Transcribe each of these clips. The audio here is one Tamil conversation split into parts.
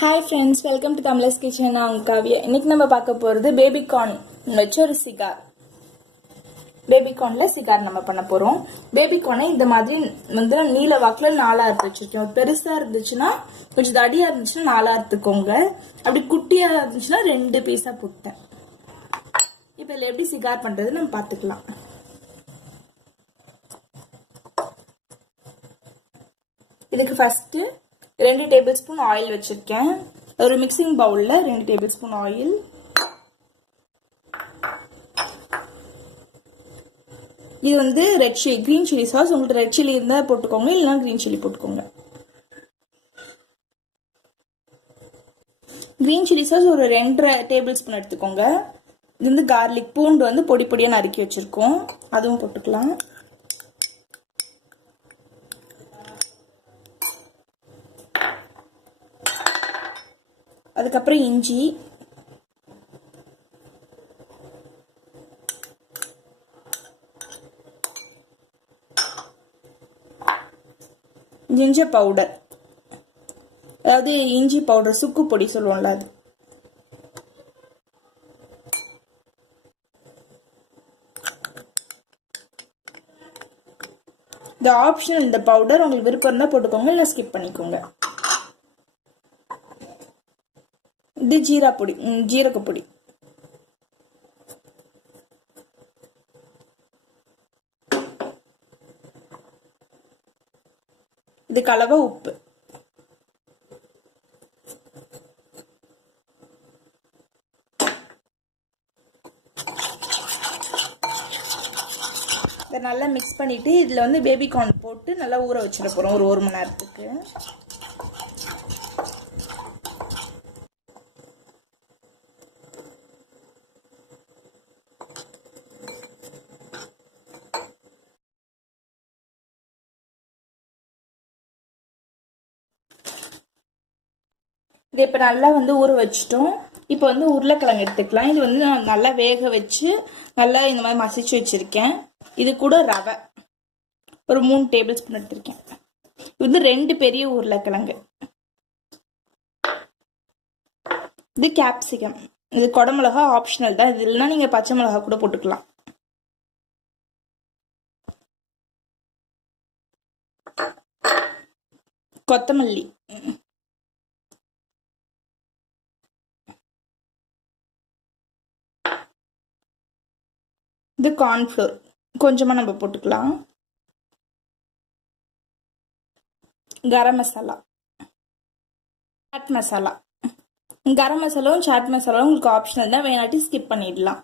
Hi friends, welcome to Tamizha's kitchen. நான் காவியா. இன்னைக்கு நம்ம பார்க்க போகிறது பேபிகார்ன் வச்சு ஒரு சிகார். பேபிகார்னில் சிகார் நம்ம பண்ண போகிறோம். பேபிகார்னை இந்த மாதிரி வந்து நீல வாக்கில் 4 அறுத்து வச்சுருக்கேன். பெருசாக இருந்துச்சுன்னா கொஞ்சம் தடியாக இருந்துச்சுன்னா 4 அறுத்துக்கோங்க. அப்படி குட்டியாக இருந்துச்சுன்னா 2 பீஸாக போட்டேன். இப்போ இதில் எப்படி சிகார் பண்ணுறது நம்ம பார்த்துக்கலாம். இதுக்கு ஃபஸ்ட்டு 2 டேபிள் ஸ்பூன் ஆயில் வச்சிருக்கேன். ஒரு மிக்சிங் பவுல்ல 2 டேபிள் ஸ்பூன் ஆயில், இது வந்து red chilli, green chilli sauce. உங்களுக்கு ரெட் சில்லி இருந்தா போட்டுக்கோங்க, இல்லைன்னா கிரீன் சில்லி போட்டுக்கோங்க. கிரீன் சில்லி சாஸ் ஒரு 2 டேபிள் ஸ்பூன் எடுத்துக்கோங்க. இது வந்து கார்லிக், பூண்டு வந்து பொடி பொடியா நறுக்கி வச்சிருக்கோம், அதுவும் போட்டுக்கலாம். அதுக்கப்புறம் இஞ்சி, ஜிஞ்சர் பவுடர், அதாவது இஞ்சி பவுடர், சுக்கு பொடி சொல்லுவோம்ல அது. இந்த ஆப்ஷனல், இந்த பவுடர் உங்களுக்கு விருப்பம் இருந்தால் போட்டுக்கோங்க, இல்லை ஸ்கிப் பண்ணிக்கோங்க. இது ஜீரா பொடி, ஜீரக பொடி. இது கலவை உப்பு. இதை நல்லா மிக்ஸ் பண்ணிட்டு இதுல வந்து பேபிகார்ன் போட்டு நல்லா ஊற வச்சிட போறோம் ஒரு 1 மணி நேரத்துக்கு. இது இப்போ நல்லா வந்து ஊற வச்சிட்டோம். இப்போ வந்து உருளைக்கிழங்கு எடுத்துக்கலாம். இது வந்து நான் நல்லா வேக வச்சு நல்லா இந்த மாதிரி மசிச்சு வச்சிருக்கேன். இது கூட ரவை ஒரு 3 டேபிள் ஸ்பூன் எடுத்திருக்கேன். இது வந்து 2 பெரிய உருளைக்கிழங்கு. இது கேப்சிகம், இது குடமிளகா ஆப்ஷனல் தான். இது இல்லைன்னா நீங்க பச்சை மிளகா கூட போட்டுக்கலாம். கொத்தமல்லி, இது கார்ன்ஃப்ளோர் கொஞ்சமா நம்ம போட்டுக்கலாம். கரம் மசாலா, சாட் மசாலா. கரம் மசாலாவும் சாட் மசாலாவும் உங்களுக்கு ஆப்ஷனல் தான், வேணாட்டி ஸ்கிப் பண்ணிடலாம்.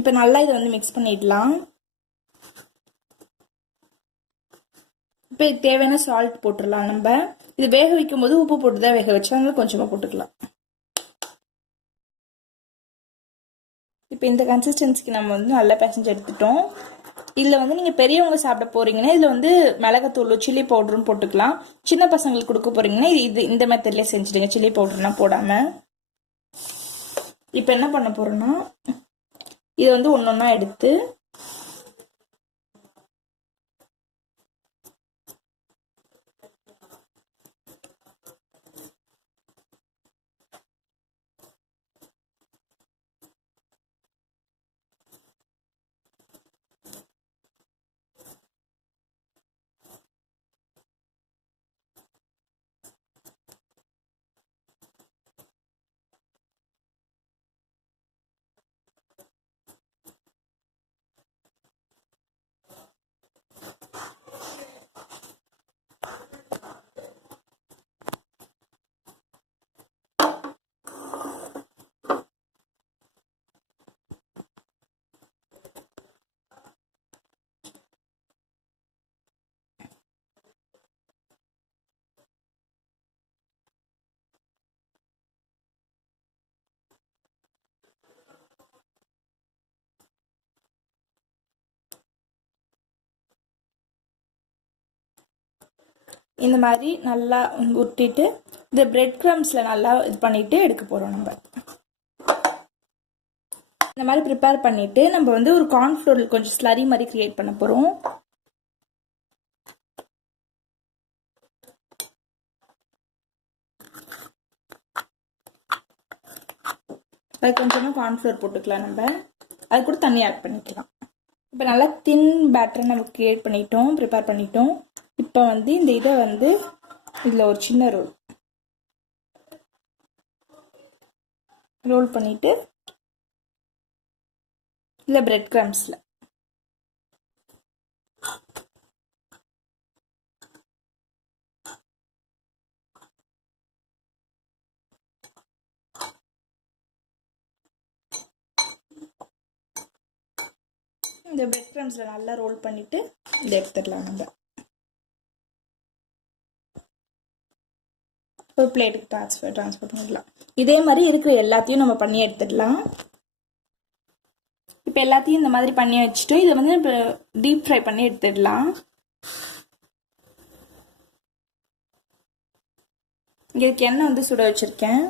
இப்போ நல்லா இதை வந்து மிக்ஸ் பண்ணிடலாம். இப்போ தேவையான சால்ட் போட்டுடலாம். நம்ம இது வேக வைக்கும் போது உப்பு போட்டு தான் வேக வச்சோம், அதனால கொஞ்சமா போட்டுக்கலாம். இப்போ இந்த கன்சிஸ்டன்சிக்கு நம்ம வந்து நல்லா பிசைஞ்சு எடுத்துட்டோம். இதில் வந்து நீங்கள் பெரியவங்க சாப்பிட போறீங்கன்னா இதில் வந்து மிளகாத்தூள், சில்லி பவுடரும் போட்டுக்கலாம். சின்ன பசங்களுக்கு கொடுக்க போறீங்கன்னா இது இந்த மெத்தட்லேயே செஞ்சுடுங்க, சில்லி பவுடர்லாம் போடாமல். இப்போ என்ன பண்ண போறோம்னா இதை வந்து ஒன்றொன்னா எடுத்து இந்த மாதிரி நல்லா உருட்டிட்டு இந்த பிரெட் கிரம்ஸ்ல நல்லா இது பண்ணிட்டு எடுக்க போறோம். நம்ம இந்த மாதிரி ப்ரிப்பேர் பண்ணிட்டு நம்ம வந்து ஒரு கார்ன்ஃப்ளோர் கொஞ்சம் ஸ்லரி மாதிரி கிரியேட் பண்ண போறோம். அது கொஞ்சமாக கார்ன்ஃப்ளவர் போட்டுக்கலாம். நம்ம அது கூட தண்ணி ஆட் பண்ணிக்கலாம். இப்போ நல்லா தின் பேட்டரை நம்ம க்ரியேட் பண்ணிட்டோம், ப்ரிப்பேர் பண்ணிட்டோம். இப்போ வந்து இந்த இதை வந்து இதில் ஒரு சின்ன ரோல் பண்ணிவிட்டு இல்லை பிரெட் கிரம்ஸில் இந்த பிரெட் கிரம்ஸில் நல்லா ரோல் பண்ணிவிட்டு இதை எடுத்துடலாம். நம்ம ஒரு பிளேட்டுக்கு ட்ரான்ஸ்ஃபர் பண்ணிடலாம். இதே மாதிரி இருக்கிற எல்லாத்தையும் நம்ம பண்ணி எடுத்துடலாம். இப்போ எல்லாத்தையும் இந்த மாதிரி பண்ணி வச்சுட்டு இதை வந்து இப்போ டீப் ஃப்ரை பண்ணி எடுத்துடலாம். இதுக்கு எண்ணெய் வந்து சுட வச்சுருக்கேன்.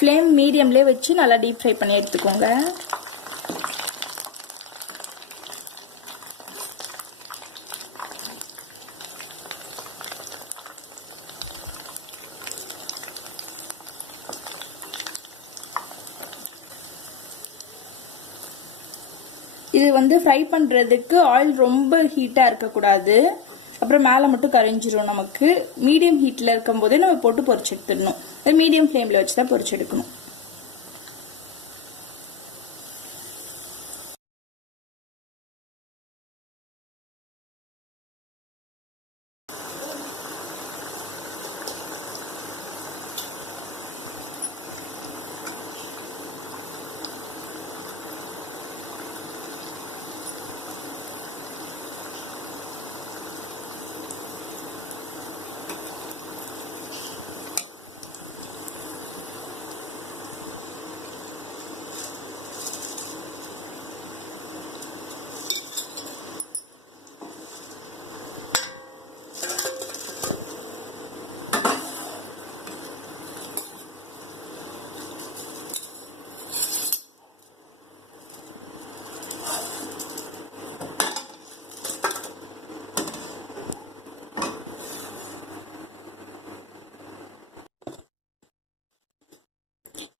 ஃப்ளேம் மீடியம்லேயே வச்சு நல்லா டீப் ஃப்ரை பண்ணி எடுத்துக்கோங்க. இது வந்து ஃப்ரை பண்ணுறதுக்கு ஆயில் ரொம்ப ஹீட்டாக இருக்கக்கூடாது, அப்புறம் மேலே மட்டும் கரைஞ்சிரும். நமக்கு மீடியம் ஹீட்டில் இருக்கும் போதே நம்ம போட்டு பொரிச்சு எடுத்துடணும். மீடியம் ஃப்ளேமில் வச்சு தான் பொரிச்சு எடுக்கணும்.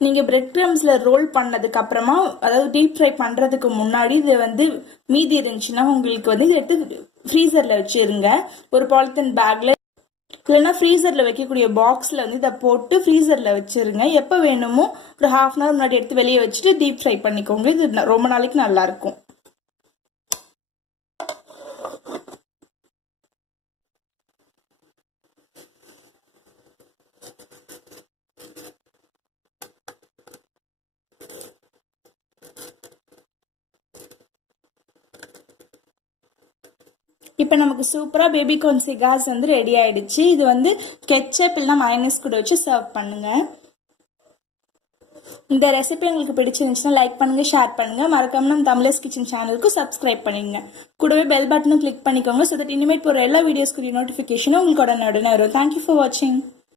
நீங்கள் பிரெட் க்ரம்ஸில் ரோல் பண்ணதுக்கு அப்புறமா, அதாவது டீப் ஃப்ரை பண்ணுறதுக்கு முன்னாடி இது வந்து மீதி இருந்துச்சுன்னா உங்களுக்கு வந்து இதை எடுத்து ஃப்ரீசரில் வச்சுருங்க. ஒரு பாலித்தீன் பேக்கில் இல்லைன்னா ஃப்ரீசரில் வைக்கக்கூடிய பாக்ஸில் வந்து இதை போட்டு ஃப்ரீசரில் வச்சுருங்க. எப்போ வேணுமோ ஒரு ½ அன் ஹவர் முன்னாடி எடுத்து வெளியே வச்சுட்டு டீப் ஃப்ரை பண்ணிக்கோங்க. இது ரொம்ப நாளைக்கு நல்லாயிருக்கும். இப்போ நமக்கு சூப்பராக பேபிகார்ன் சிகார்ஸ் வந்து ரெடி ஆயிடுச்சு. இது வந்து கெச்சப் இல்லைனா மயோனைஸ் கூட வச்சு சர்வ் பண்ணுங்க. இந்த ரெசிபி உங்களுக்கு பிடிச்சிருந்துச்சுன்னா லைக் பண்ணுங்க, ஷேர் பண்ணுங்க. மறக்காம நம்ம தமிழஸ் கிச்சன் சேனலுக்கு சப்ஸ்கிரைப் பண்ணிடுங்க. கூடவே பெல் பட்டனும் கிளிக் பண்ணிக்கோங்க. ஸோ தட் இனிமேட் போகிற எல்லா வீடியோஸ்க்குரிய நோட்டிஃபிகேஷனும் உங்களுக்கு உடனே வரும். தேங்க்யூ ஃபார் வாட்சிங்.